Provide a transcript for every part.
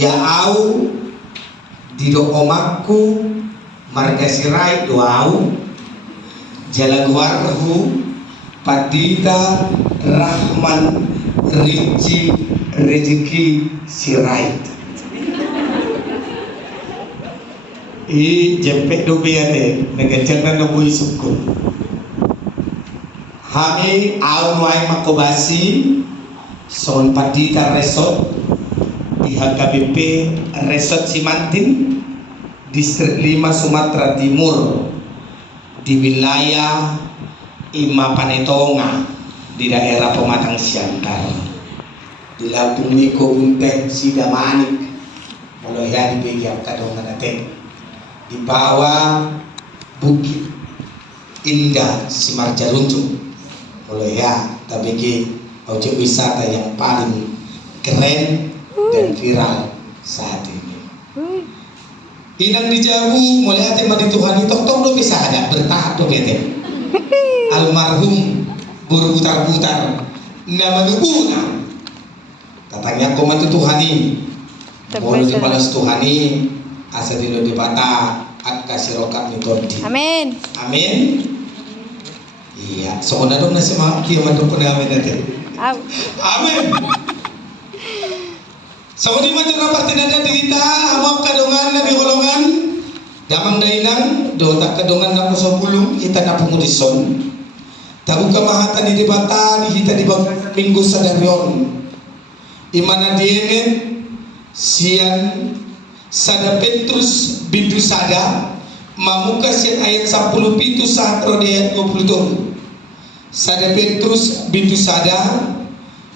Ya au dido omakku marga sirai doau jalaguarhu padita rahman rinci rezeki sirai i jempek dobiate negajana nabui sukun hami au nuai makobasi son padita resort di HKBP Resort Simantin Distrik 5 Sumatera Timur di wilayah Ima Panetonga di daerah Pematang Siantar di Lampung Niko Bunteng Sidamanik mulai di bagian Kadongan Ateng di bawah Bukit Indah Simarjaruncung mulai tabigi objek wisata yang paling keren dan viral saat ini. Inang dijawu mulai hati mati Tuhan itu tok do bisa ada bertahap do bete. Almarhum berputar-putar nama nubuna. Katanya komat Tuhan ini. Mau dibalas Tuhan ini asa dilo di bata at kasih rokat mitoti. Amin. Amin. Iya, soalnya dong nasi mak kiamat do pun amin nanti. Amin. Saudi macam apa tidak ada kita awak kadongan nabi golongan damang dainang do tak kadongan na pusapulung kita na pungudison tabu kamahatan di debata di kita di minggu sadarion imana diemen sian sada Petrus bintu sada mamuka sian ayat 10 pintu saat rode ayat 20 sada Petrus bintu sada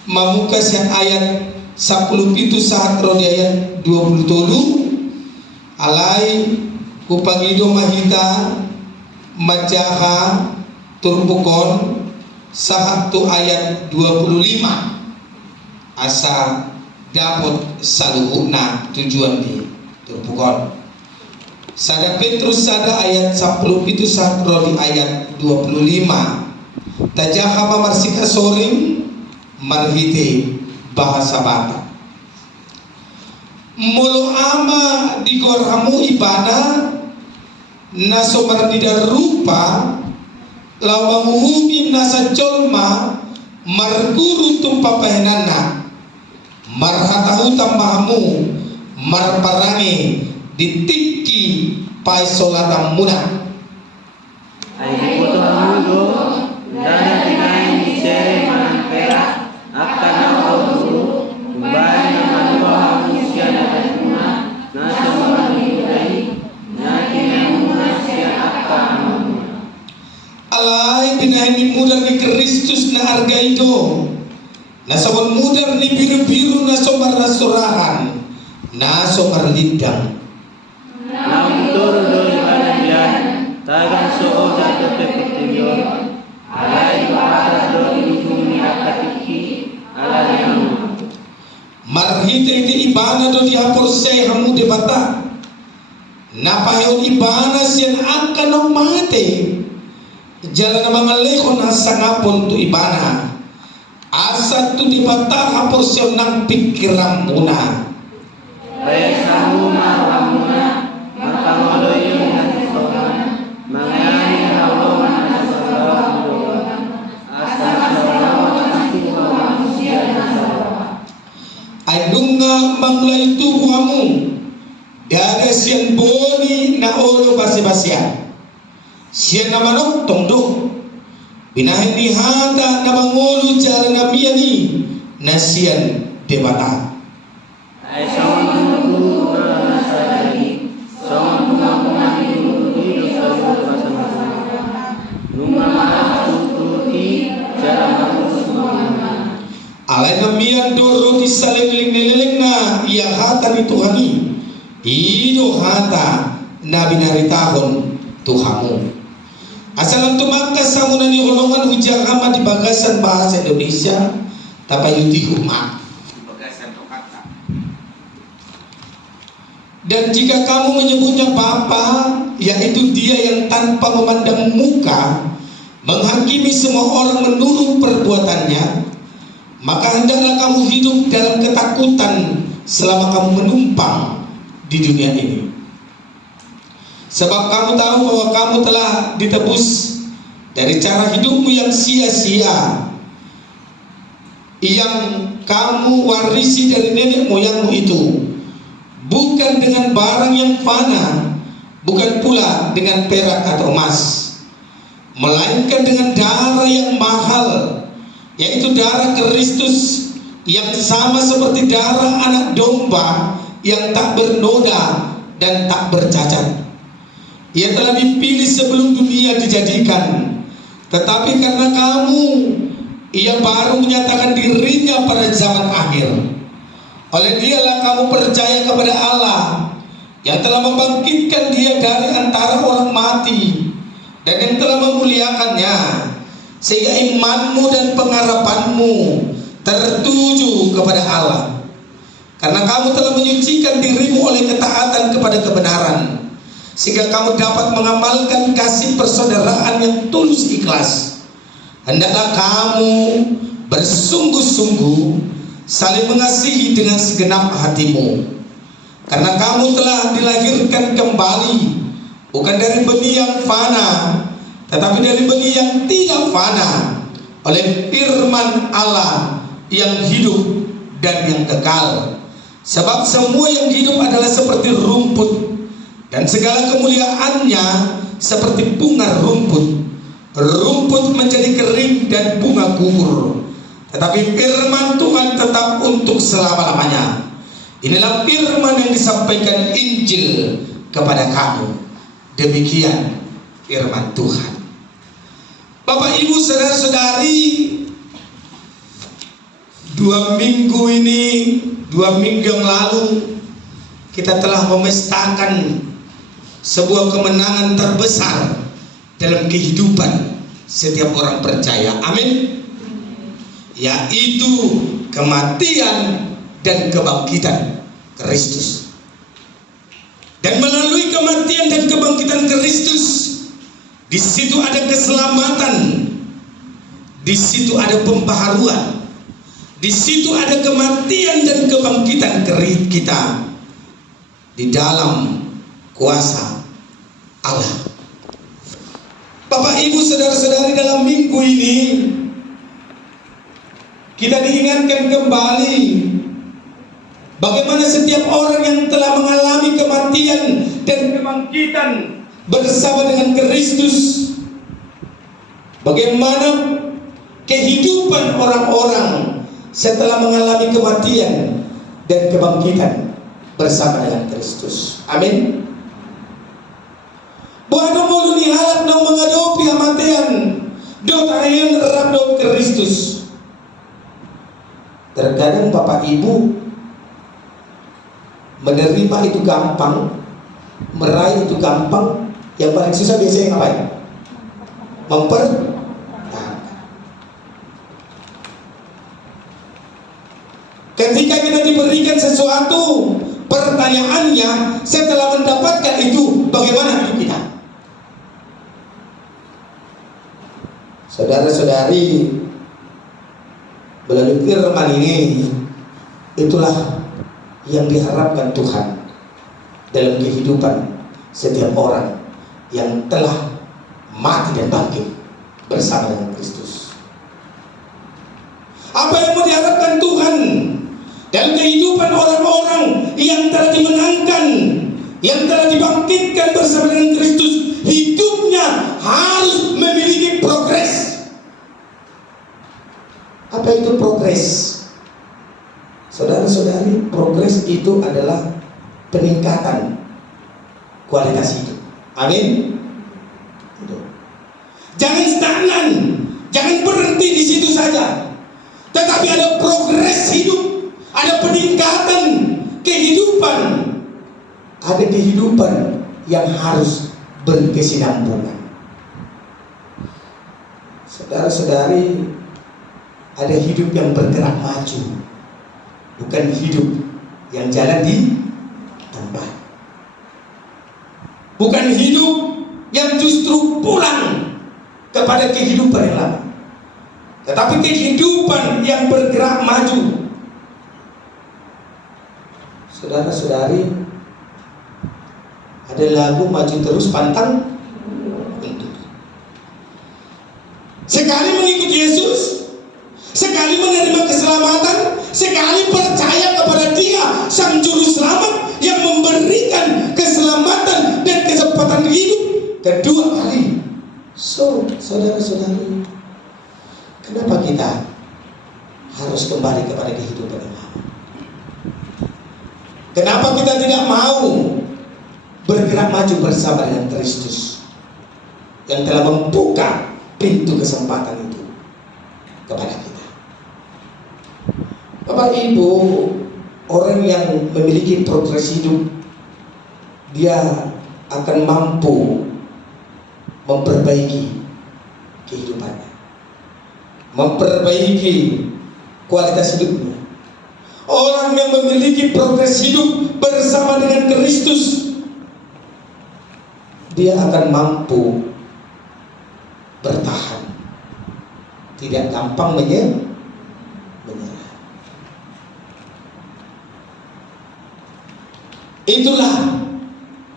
mamuka sian ayat 10 pintu saat rode ayat 20 alai kupangido mahita majaha turbukon sahat tu ayat 25 asa dapat saluhuna tujuan di turbukon sada Petrus sada ayat 10 pintu saat rode ayat 25 tajaha mamarsika soring marhite bahasa bata mulu ama di gorhamu ibana naso mardida rupa lawa muhumi nasa colma marguru tumpapahenana marhatahu tamahmu marparangi ditikki pai solatam muna ai potamudo dana dinain sere man perak akan dulu kembali nama manusia dan umat nasi dari nakina manusia akan alai binaini mudar ni Kristus na harga itu na sabon mudar ni biru-biru na somar rasurahan na somar lidang na utur doi badan tagan sooda tepe petiyor alai para doi bumi akatiki marhita iti ibana do dihapur say hamu debata napayon ibana siyan akan ng mate jalan na mga lekon hasangapon to ibana asa to debata hapur siyan ng pikiram muna baik samu maramuna mapangoloy yung natisokan mangani hawlawan nasasawa asa Adunga manglay tubuhamu dada siyan boni na olo basi-basian siyan na manok tongdo binahin ni handa na mangolo jalan na miyani na siyan debata ay sawan tunggu nasadari sawan kumamani hidup sawan sama-sama lumah tututi jalan alay na miyan doro ti saleng-leng na iya hata ni Tuhani ido hata na binaritahon Tuhamu asalang tumangkas sa muna ni Holongan hujahama di bagasan bahasa Indonesia tapayuti huma bagasan Tokata dan jika kamu menyebutnya Bapa yaitu dia yang tanpa memandang muka menghakimi semua orang menurut perbuatannya maka hendaklah kamu hidup dalam ketakutan selama kamu menumpang di dunia ini. Sebab kamu tahu bahwa kamu telah ditebus dari cara hidupmu yang sia-sia, yang kamu warisi dari nenek moyangmu itu, bukan dengan barang yang fana, bukan pula dengan perak atau emas, melainkan dengan darah yang mahal, yaitu darah Kristus, yang sama seperti darah anak domba yang tak bernoda dan tak bercacat. Ia telah dipilih sebelum dunia dijadikan, tetapi karena kamu, Ia baru menyatakan dirinya pada zaman akhir. Oleh Dialah kamu percaya kepada Allah yang telah membangkitkan Dia dari antara orang mati dan yang telah memuliakannya, sehingga imanmu dan pengharapanmu tertuju kepada Allah. Karena kamu telah menyucikan dirimu oleh ketaatan kepada kebenaran, sehingga kamu dapat mengamalkan kasih persaudaraan yang tulus ikhlas. Hendaklah kamu bersungguh-sungguh saling mengasihi dengan segenap hatimu, karena kamu telah dilahirkan kembali, bukan dari benih yang fana, tetapi dari benih yang tidak fana, oleh firman Allah yang hidup dan yang kekal. Sebab semua yang hidup adalah seperti rumput, dan segala kemuliaannya seperti bunga rumput. Rumput menjadi kering dan bunga gugur, tetapi firman Tuhan tetap untuk selama-lamanya. Inilah firman yang disampaikan Injil kepada kamu. Demikian firman Tuhan. Bapak, Ibu, saudara-saudari, 2 minggu yang lalu kita telah memestakan sebuah kemenangan terbesar dalam kehidupan setiap orang percaya. Amin. Yaitu kematian dan kebangkitan Kristus. Dan melalui kematian dan kebangkitan Kristus, di situ ada keselamatan, di situ ada pembaharuan, di situ ada kematian dan kebangkitan kita di dalam kuasa Allah. Bapak, Ibu, saudara-saudari, dalam minggu ini kita diingatkan kembali bagaimana setiap orang yang telah mengalami kematian dan kebangkitan bersama dengan Kristus, bagaimana kehidupan orang-orang setelah mengalami kematian dan kebangkitan bersama dengan Kristus. Amin. Buat mau lihat nang mengadopi amatian dot ayen rap dot Kristus. Terkadang Bapak Ibu menerima itu gampang, meraih itu gampang. Yang paling susah biasanya ngapain? Ketika kita diberikan sesuatu, pertanyaannya setelah mendapatkan itu, bagaimana hidup kita? Saudara-saudari, melalui firman ini, itulah yang diharapkan Tuhan dalam kehidupan setiap orang yang telah mati dan bangkit bersama dengan Kristus. Apa yang mau diharapkan Tuhan dalam kehidupan orang-orang yang telah dimenangkan, yang telah dibangkitkan bersama dengan Kristus? Hidupnya harus memiliki progres. Apa itu progres? Saudara-saudari, progres itu adalah peningkatan kualitas hidup. Amin. Jangan stagnan, jangan berhenti di situ saja, tetapi ada progres hidup, ada peningkatan kehidupan, ada kehidupan yang harus berkesinambungan. Saudara-saudari, ada hidup yang bergerak maju, bukan hidup yang jalan di tempat. Bukan hidup yang justru pulang kepada kehidupan yang lama, tetapi kehidupan yang bergerak maju. Saudara-saudari, ada lagu maju terus pantang mundur. Sekali mengikuti Yesus, sekali menerima keselamatan, sekali percaya kepada Dia Sang Juru Selamat yang memberikan keselamatan dan kesempatan hidup kedua kali. So, saudara-saudari, kenapa kita harus kembali kepada kehidupan yang lama? Kenapa kita tidak mau bergerak maju bersama dengan Kristus yang telah membuka pintu kesempatan itu kepada kita? Bapak Ibu, orang yang memiliki progres hidup, dia akan mampu memperbaiki kehidupannya, memperbaiki kualitas hidupnya. Orang yang memiliki progres hidup bersama dengan Kristus, dia akan mampu bertahan, tidak gampang menyerah. Itulah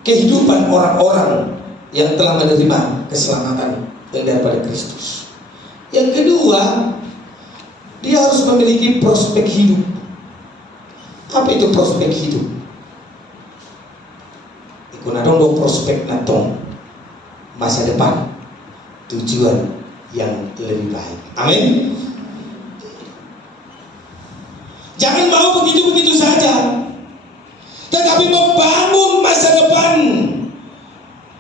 kehidupan orang-orang yang telah menerima keselamatan daripada Kristus. Yang kedua, dia harus memiliki prospek hidup. Apa itu prospek hidup? Ikunadong do prospek natong masa depan, tujuan yang lebih baik. Amin. Jangan mau begitu-begitu saja, tetapi membangun masa depan,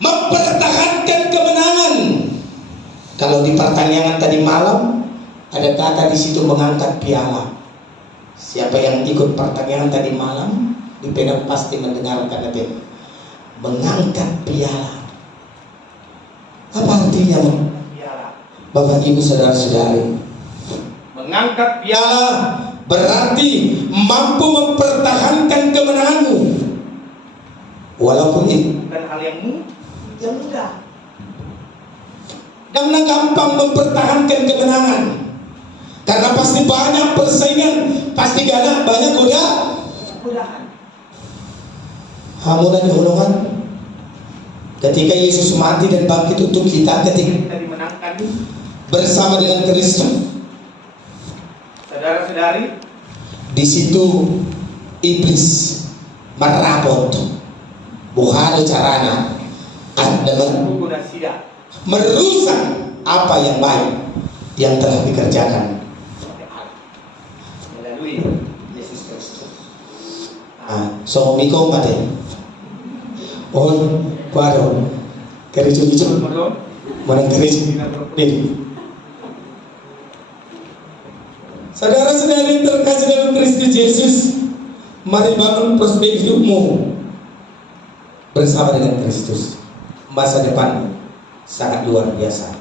mempertahankan kemenangan. Kalau di pertandingan tadi malam ada kata di situ mengangkat piala. Siapa yang ikut pertandingan tadi malam di Penang pasti mendengarkan itu, mengangkat piala. Apa artinya, Bapak Ibu saudara-saudari? Mengangkat piala berarti mampu mempertahankan kemenanganmu, walaupun itu bukan hal yang mudah. Karena gampang mempertahankan kemenangan, karena pasti banyak persaingan, pasti banyak godaan. Hamunan golongan ketika Yesus mati dan bangkit untuk kita, ketika kita dimenangkan bersama dengan Kristus. Saudara-saudari, di situ iblis merabot, bukan caranya merusak apa yang baik yang telah dikerjakan melalui Yesus Kristus. So miko mate, kuado kerja mana kerja ini. Saudara-saudari terkasih dalam Kristus Yesus, mari bangun prospek hidupmu bersama dengan Kristus. Masa depan sangat luar biasa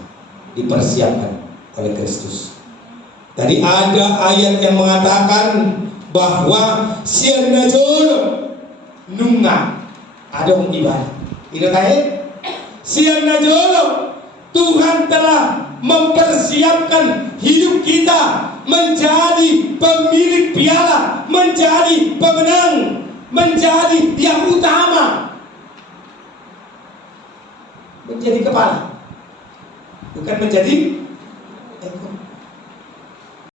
dipersiapkan oleh Kristus. Tadi ada ayat yang mengatakan bahwa siang najolo nunga ada ibadah. Itu tadi siang najolo Tuhan telah mempersiapkan hidup kita menjadi pemilik piala, menjadi pemenang, menjadi yang utama, menjadi kepala, bukan menjadi